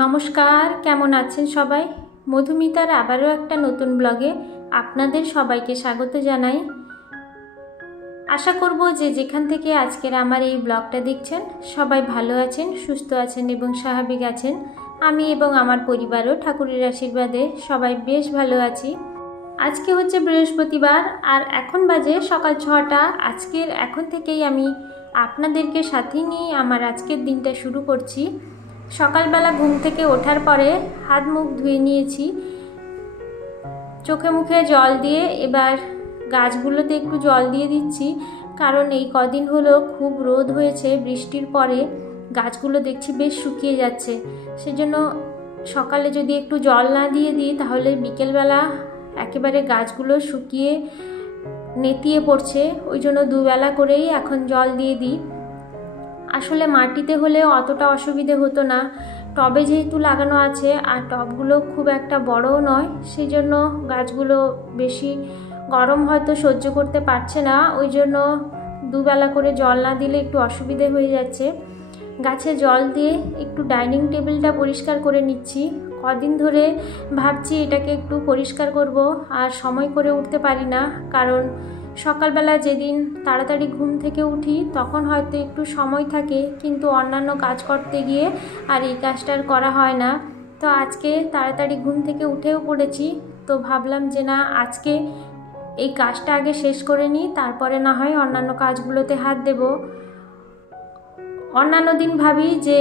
নমস্কার, কেমন আছেন সবাই? মধুমিতার আবারও একটা নতুন ব্লগে আপনাদের সবাইকে স্বাগত জানাই। আশা করব যে যেখান থেকে আজকের আমার এই ব্লগটা দেখছেন সবাই ভালো আছেন, সুস্থ আছেন এবং স্বাভাবিক আছেন। আমি এবং আমার পরিবারও ঠাকুরের আশীর্বাদে সবাই বেশ ভালো আছি। আজকে হচ্ছে বৃহস্পতিবার আর এখন বাজে সকাল 6টা। এখন থেকেই আমি আপনাদেরকে সাথে নিয়ে আমার আজকের দিনটা শুরু করছি। সকালবেলা ঘুম থেকে ওঠার পরে হাত মুখ ধুয়ে নিয়েছি, চোখে মুখে জল দিয়ে এবার গাছগুলোতে একটু জল দিয়ে দিচ্ছি, কারণ এই কদিন হলো খুব রোদ হয়েছে। বৃষ্টির পরে গাছগুলো দেখছি বেশ শুকিয়ে যাচ্ছে। সেজন্য সকালে যদি একটু জল না দিয়ে দিই তাহলে বিকেলবেলা একেবারে গাছগুলো শুকিয়ে নেতিয়ে পড়ছে। ওই জন্য দুবেলা করেই এখন জল দিয়ে দিই। আসলে মাটিতে হলে অতটা অসুবিধে হতো না, টবে যেহেতু লাগানো আছে আর টবগুলো খুব একটা বড়ও নয়, সেই জন্য গাছগুলো বেশি গরম হয়তো সহ্য করতে পারছে না। ওই জন্য দুবেলা করে জল না দিলে একটু অসুবিধে হয়ে যাচ্ছে। গাছে জল দিয়ে একটু ডাইনিং টেবিলটা পরিষ্কার করে নিচ্ছি। কদিন ধরে ভাবছি এটাকে একটু পরিষ্কার করব, আর সময় করে উঠতে পারি না, কারণ সকালবেলা যেদিন তাড়াতাড়ি ঘুম থেকে উঠি তখন হয়তো একটু সময় থাকে, কিন্তু অন্যান্য কাজ করতে গিয়ে আর এই কাজটা করা হয় না। তো আজকে তাড়াতাড়ি ঘুম থেকে উঠেও পড়েছি, তো ভাবলাম যে না, আজকে এই কাজটা আগে শেষ করে নিই, তারপরে না হয় অন্যান্য কাজগুলোতে হাত দেব। অন্যান্য দিন ভাবি যে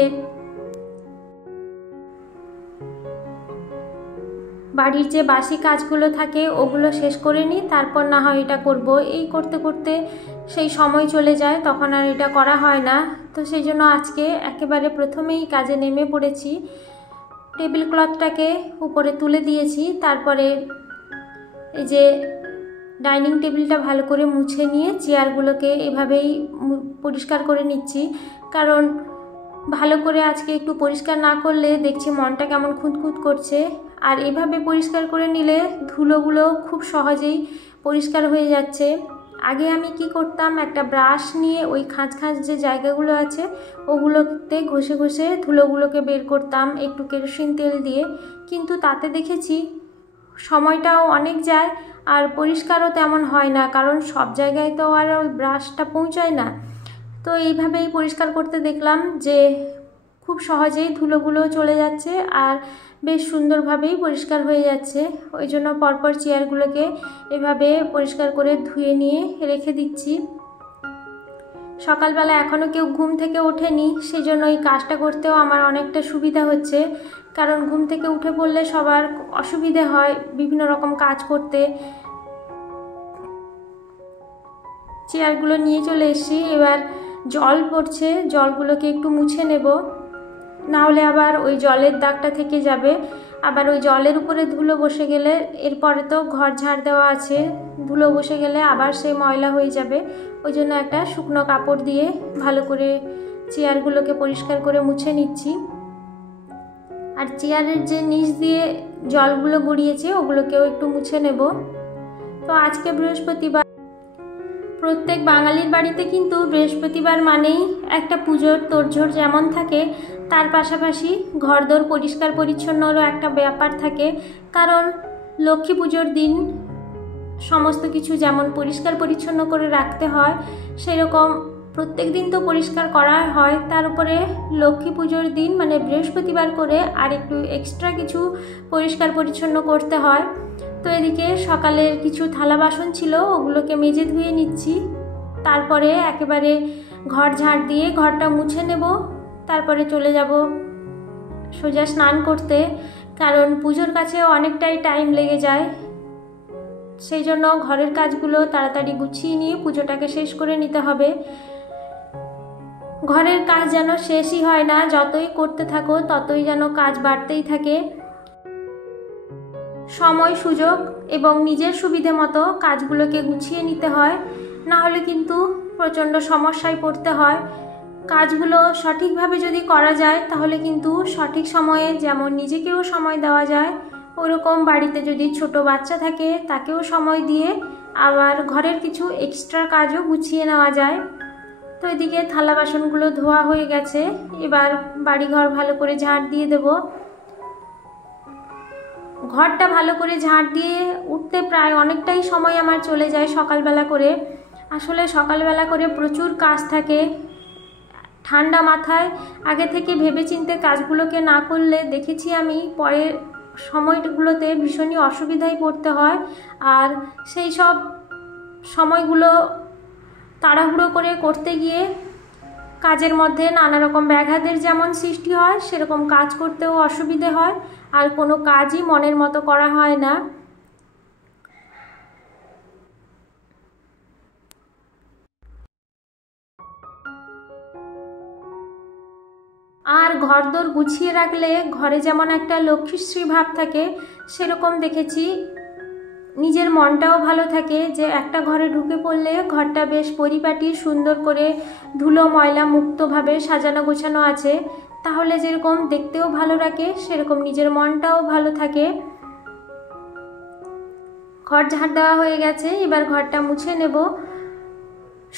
বাড়ির যে বাসি কাজগুলো থাকে ওগুলো শেষ করে নিই, তারপর না হয় এটা করব। এই করতে করতে সেই সময় চলে যায়, তখন আর এটা করা হয় না। তো সেই জন্য আজকে একেবারে প্রথমেই কাজে নেমে পড়েছি। টেবিল ক্লথটাকে উপরে তুলে দিয়েছি, তারপরে এই যে ডাইনিং টেবিলটা ভালো করে মুছে নিয়ে চেয়ারগুলোকে এভাবেই পরিষ্কার করে নিচ্ছি, কারণ ভালো করে আজকে একটু পরিষ্কার না করলে দেখছি মনটা কেমন খুঁতখুত করছে। আর এভাবে পরিষ্কার করে নিলে ধুলোগুলো খুব সহজেই পরিষ্কার হয়ে যাচ্ছে। আগে আমি কি করতাম, একটা ব্রাশ নিয়ে ওই খাঁজ খাঁজ যে জায়গাগুলো আছে ওগুলোতে ঘষে ঘষে ধুলোগুলোকে বের করতাম একটু কেরোসিন তেল দিয়ে, কিন্তু তাতে দেখেছি সময়টাও অনেক যায় আর পরিষ্কারও তেমন হয় না, কারণ সব জায়গায় তো আর ওই ব্রাশটা পৌঁছায় না। তো এইভাবেই পরিষ্কার করতে দেখলাম যে খুব সহজেই ধুলোগুলো চলে যাচ্ছে আর বেশ সুন্দরভাবেই পরিষ্কার হয়ে যাচ্ছে। ওই জন্য পরপর চেয়ারগুলোকে এভাবে পরিষ্কার করে ধুয়ে নিয়ে রেখে দিচ্ছি। সকালবেলা এখনও কেউ ঘুম থেকে ওঠেনি, সেই জন্য এই কাজটা করতেও আমার অনেকটা সুবিধা হচ্ছে, কারণ ঘুম থেকে উঠে পড়লে সবার অসুবিধে হয় বিভিন্ন রকম কাজ করতে। চেয়ারগুলো নিয়ে চলে এসেছি, এবার জল পড়ছে, জলগুলোকে একটু মুছে নেব, না হলে আবার ওই জলের দাগটা থেকে যাবে। আবার ওই জলের উপরে ধুলো বসে গেলে, এরপরে তো ঘর ঝাড় দেওয়া আছে, ধুলো বসে গেলে আবার সেই ময়লা হয়ে যাবে। ওই জন্য একটা শুকনো কাপড় দিয়ে ভালো করে চেয়ারগুলোকে পরিষ্কার করে মুছে নিচ্ছি। আর চেয়ারের যে নিচ দিয়ে জলগুলো গড়িয়েছে ওগুলোকেও একটু মুছে নেব। তো আজকে বৃহস্পতিবার, প্রত্যেক বাঙালির বাড়িতে কিন্তু বৃহস্পতিবার মানেই একটা পুজোর তোড়জোড় যেমন থাকে, তার পাশাপাশি ঘরদোর পরিষ্কার পরিচ্ছন্নরও একটা ব্যাপার থাকে, কারণ লক্ষ্মী পুজোর দিন সমস্ত কিছু যেমন পরিষ্কার পরিচ্ছন্ন করে রাখতে হয়, সেরকম প্রত্যেক দিন তো পরিষ্কার করা হয়, তার উপরে লক্ষ্মী পুজোর দিন মানে বৃহস্পতিবার করে আর একটু এক্সট্রা কিছু পরিষ্কার পরিচ্ছন্ন করতে হয়। তো এদিকে সকালের কিছু থালা বাসন ছিল, ওগুলোকে মেজে ধুয়ে নিচ্ছি, তারপরে একেবারে ঘর ঝাড় দিয়ে ঘরটা মুছে নেব, তারপরে চলে যাব সোজা স্নান করতে, কারণ পুজোর কাছেও অনেকটাই টাইম লেগে যায়। সেই জন্য ঘরের কাজগুলো তাড়াতাড়ি গুছিয়ে নিয়ে পুজোটাকে শেষ করে নিতে হবে। ঘরের কাজ যেন শেষই হয় না, যতই করতে থাকো ততই যেন কাজ বাড়তেই থাকে। সময় সুযোগ এবং নিজের সুবিধে মতো কাজগুলোকে গুছিয়ে নিতে হয়, না হলে কিন্তু প্রচণ্ড সমস্যায় পড়তে হয়। কাজগুলো সঠিকভাবে যদি করা যায় তাহলে কিন্তু সঠিক সময়ে যেমন নিজেকেও সময় দেওয়া যায়, ওরকম বাড়িতে যদি ছোট বাচ্চা থাকে তাকেও সময় দিয়ে আবার ঘরের কিছু এক্সট্রা কাজও গুছিয়ে নেওয়া যায়। তো এদিকে থালা বাসনগুলো ধোয়া হয়ে গেছে, এবার বাড়িঘর ভালো করে ঝাড় দিয়ে দেব। ঘরটা ভালো করে ঝাঁট দিয়ে উঠতে প্রায় অনেকটাই সময় আমার চলে যায় সকালবেলা করে। আসলে সকালবেলা করে প্রচুর কাজ থাকে, ঠান্ডা মাথায় আগে থেকে ভেবেচিন্তে কাজগুলোকে না করলে দেখেছি আমি পরের সময়গুলোতে ভীষণই অসুবিধায় পড়তে হয়। আর সেই সব সময়গুলো তাড়াহুড়ো করে করতে গিয়ে কাজের মধ্যে নানা রকম ব্যাঘাতের যেমন সৃষ্টি হয়, সেরকম কাজ করতেও অসুবিধে হয়, আর কোনো কাজই মনের মতো করা হয় না। আর ঘরদোর গুছিয়ে রাখলে ঘরে যেমন একটা লক্ষ্মীশ্রী ভাব থাকে, সেরকম দেখেছি নিজের মনটাও ভালো থাকে যে একটা ঘরে ঢুকে পড়লে ঘরটা বেশ পরিপাটি সুন্দর করে ধুলো ময়লা মুক্তভাবে সাজানো গোছানো আছে, তাহলে যেরকম দেখতেও ভালো লাগে সেরকম নিজের মনটাও ভালো থাকে। ঘর ঝাড় দেওয়া হয়ে গেছে, এবার ঘরটা মুছে নেব।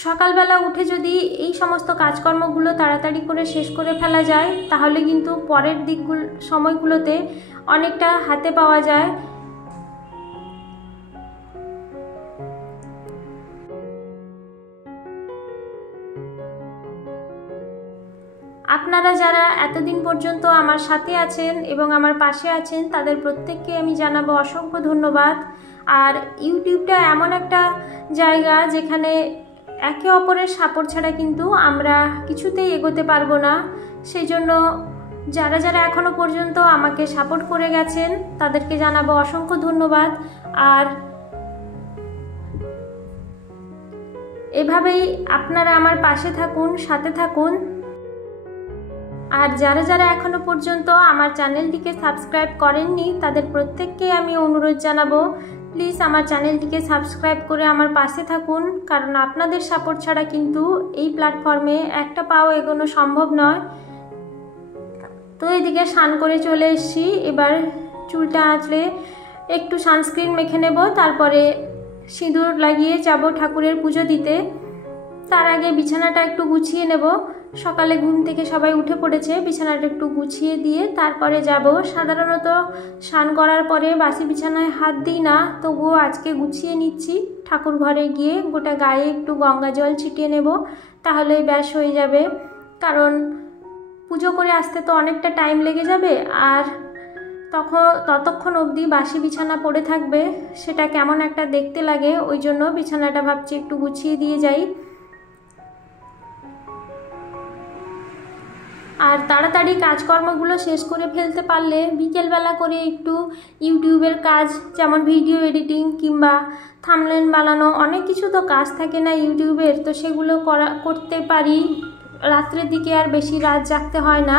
সকালবেলা উঠে যদি এই সমস্ত কাজকর্মগুলো তাড়াতাড়ি করে শেষ করে ফেলা যায় তাহলে কিন্তু পরের সময়গুলোতে অনেকটা হাতে পাওয়া যায়। আপনারা যারা এতদিন পর্যন্ত আমার সাথে আছেন এবং আমার পাশে আছেন তাদের প্রত্যেককে আমি জানাবো অসংখ্য ধন্যবাদ। আর ইউটিউবটা এমন একটা জায়গা যেখানে একে অপরের সাপোর্ট ছাড়া কিন্তু আমরা কিছুতেই এগোতে পারবো না। সেই জন্য যারা যারা এখনো পর্যন্ত আমাকে সাপোর্ট করে গেছেন তাদেরকে জানাবো অসংখ্য ধন্যবাদ। আর এভাবেই আপনারা আমার পাশে থাকুন, সাথে থাকুন। আর যারা যারা এখনো পর্যন্ত আমার চ্যানেলটিকে সাবস্ক্রাইব করেননি তাদের প্রত্যেককে আমি অনুরোধ জানাবো, প্লিজ আমার চ্যানেলটিকে সাবস্ক্রাইব করে আমার পাশে থাকুন, কারণ আপনাদের সাপোর্ট ছাড়া কিন্তু এই প্ল্যাটফর্মে একটা পাও এগোনো সম্ভব নয়। তো এদিকে স্নান করে চলে এসেছি, এবার চুলটা আঁচড়ে একটু সানস্ক্রিন মেখে নেব, তারপরে সিঁদুর লাগিয়ে যাব ঠাকুরের পুজো দিতে। তার আগে বিছানাটা একটু গুছিয়ে নেব। সকালে ঘুম থেকে সবাই উঠে পড়েছে, বিছানাটা একটু গুছিয়ে দিয়ে তারপরে যাব। সাধারণত স্নান করার পরে বাসি বিছানায় হাত দিই না, তবুও আজকে গুছিয়ে নিচ্ছি। ঠাকুর ঘরে গিয়ে গোটা গায়ে একটু গঙ্গা জল ছিটিয়ে নেব, তাহলেই ব্যাস হয়ে যাবে। কারণ পুজো করে আসতে তো অনেকটা টাইম লেগে যাবে, আর ততক্ষণ অবধি বাসি বিছানা পড়ে থাকবে, সেটা কেমন একটা দেখতে লাগে। ওই জন্য বিছানাটা ভাবছি একটু গুছিয়ে দিয়ে যাই। আর তাড়াতাড়ি কাজকর্মগুলো শেষ করে ফেলতে পারলে বিকেলবেলা করে একটু ইউটিউবের কাজ, যেমন ভিডিও এডিটিং কিংবা থাম্বনেল বানানো, অনেক কিছু তো কাজ থাকে না ইউটিউবের, তো সেগুলো করতে পারি। রাত্রের দিকে আর বেশি রাত জাগতে হয় না।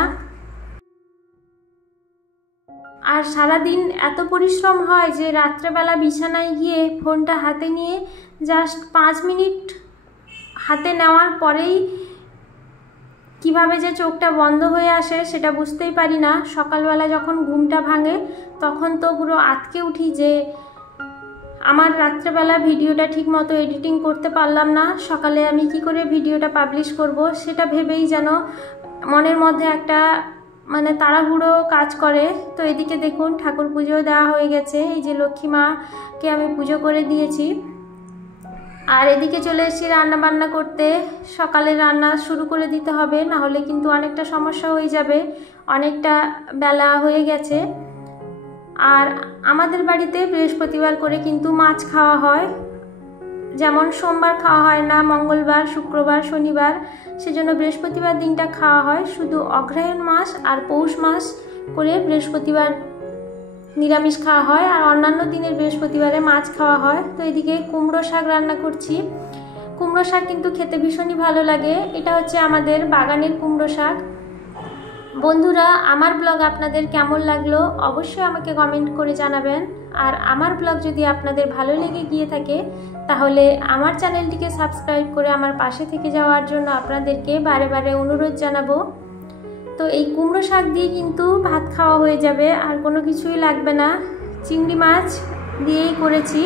আর সারাদিন এত পরিশ্রম হয় যে রাত্রেবেলা বিছানায় গিয়ে ফোনটা হাতে নিয়ে জাস্ট 5 মিনিট হাতে নেওয়ার পরেই কিভাবে যে চোখটা বন্ধ হয়ে আসে সেটা বুঝতেই পারি না। সকালবেলা যখন ঘুমটা ভাঙে তখন তো পুরো আঁতকে উঠি যে আমার রাত্রেবেলা ভিডিওটা ঠিক মতো এডিটিং করতে পারলাম না, সকালে আমি কি করে ভিডিওটা পাবলিশ করব, সেটা ভেবেই যেন মনের মধ্যে একটা তাড়াহুড়ো কাজ করে। তো এদিকে দেখুন ঠাকুর পুজো দেওয়া হয়ে গেছে, এই যে লক্ষ্মী মাকে আমি পুজো করে দিয়েছি। আর এদিকে চলে এসেছি রান্না বান্না করতে। সকালে রান্না শুরু করে দিতে হবে, না হলে কিন্তু অনেকটা সমস্যা হয়ে যাবে, অনেকটা বেলা হয়ে গেছে। আর আমাদের বাড়িতে বৃহস্পতিবার করে কিন্তু মাছ খাওয়া হয়, যেমন সোমবার খাওয়া হয় না, মঙ্গলবার, শুক্রবার, শনিবার, সেজন্য বৃহস্পতিবার দিনটা খাওয়া হয়। শুধু অগ্রহায়ণ মাস আর পৌষ মাস করে বৃহস্পতিবার নিরামিষ খাওয়া হয়, আর অন্যান্য দিনের বৃহস্পতিবারে মাছ খাওয়া হয়। তো এদিকে কুমড়ো শাক রান্না করছি। কুমড়ো শাক কিন্তু খেতে ভীষণই ভালো লাগে। এটা হচ্ছে আমাদের বাগানের কুমড়ো শাক। বন্ধুরা, আমার ব্লগ আপনাদের কেমন লাগলো অবশ্যই আমাকে কমেন্ট করে জানাবেন। আর আমার ব্লগ যদি আপনাদের ভালো লেগে গিয়ে থাকে তাহলে আমার চ্যানেলটিকে সাবস্ক্রাইব করে আমার পাশে থেকে যাওয়ার জন্য আপনাদেরকে বারে বারে অনুরোধ জানাবো। তো এই কুমড়ো শাক দিয়ে কিন্তু ভাত খাওয়া হয়ে যাবে, আর কোনো কিছুই লাগবে না। চিংড়ি মাছ দিয়েই করেছি,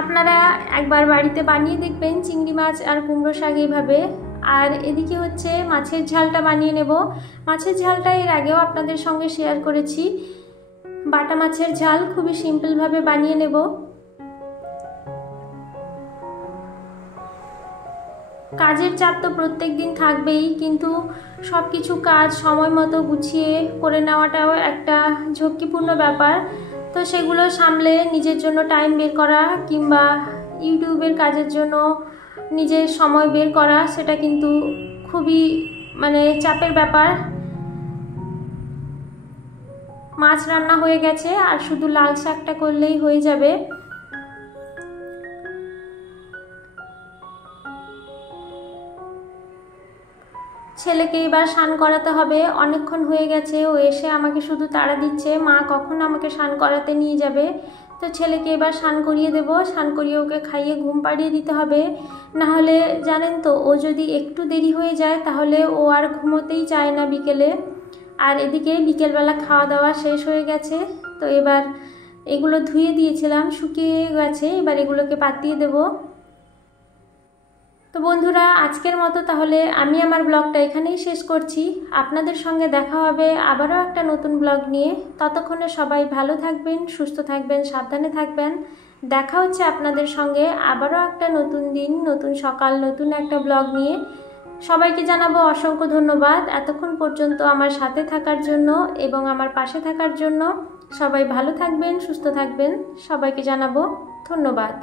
আপনারা একবার বাড়িতে বানিয়ে দেখবেন চিংড়ি মাছ আর কুমড়ো শাক এইভাবে। আর এদিকে হচ্ছে মাছের ঝালটা বানিয়ে নেব। মাছের ঝালটা এর আগেও আপনাদের সঙ্গে শেয়ার করেছি। বাটা মাছের ঝাল খুবই সিম্পলভাবে বানিয়ে নেব। কাজের চাপ তো প্রত্যেক দিন থাকবেই, কিন্তু সব কিছু কাজ সময় মতো গুছিয়ে করে নেওয়াটাও একটা ঝক্কিপূর্ণ ব্যাপার। তো সেগুলো সামলে নিজের জন্য টাইম বের করা কিংবা ইউটিউবের কাজের জন্য নিজের সময় বের করা, সেটা কিন্তু খুবই চাপের ব্যাপার। মাছ রান্না হয়ে গেছে, আর শুধু লাল শাকটা করলেই হয়ে যাবে। ছেলেকে এবার স্নান করাতে হবে, অনেকক্ষণ হয়ে গেছে। ও এসে আমাকে শুধু তাড়া দিচ্ছে, মা কখন আমাকে স্নান করাতে নিয়ে যাবে। তো ছেলেকে এবার স্নান করিয়ে দেব, স্নান করিয়ে ওকে খাইয়ে ঘুম পাড়িয়ে দিতে হবে। না হলে জানেন তো, ও যদি একটু দেরি হয়ে যায় তাহলে ও আর ঘুমোতেই চায় না বিকেলে। আর এদিকে বিকেলবেলা খাওয়া দাওয়া শেষ হয়ে গেছে। তো এবার এগুলো ধুয়ে দিয়েছিলাম, শুকিয়ে গেছে, এবার এগুলোকে পাতিয়ে দেব। তো বন্ধুরা, আজকের মতো তাহলে আমি আমার ব্লগটা এখানেই শেষ করছি। আপনাদের সঙ্গে দেখা হবে আবারও একটা নতুন ব্লগ নিয়ে। ততক্ষণে সবাই ভালো থাকবেন, সুস্থ থাকবেন, সাবধানে থাকবেন। দেখা হচ্ছে আপনাদের সঙ্গে আবারও একটা নতুন দিন, নতুন সকাল, নতুন একটা ব্লগ নিয়ে। সবাইকে জানাবো অসংখ্য ধন্যবাদ এতক্ষণ পর্যন্ত আমার সাথে থাকার জন্য এবং আমার পাশে থাকার জন্য। সবাই ভালো থাকবেন, সুস্থ থাকবেন, সবাইকে জানাবো ধন্যবাদ।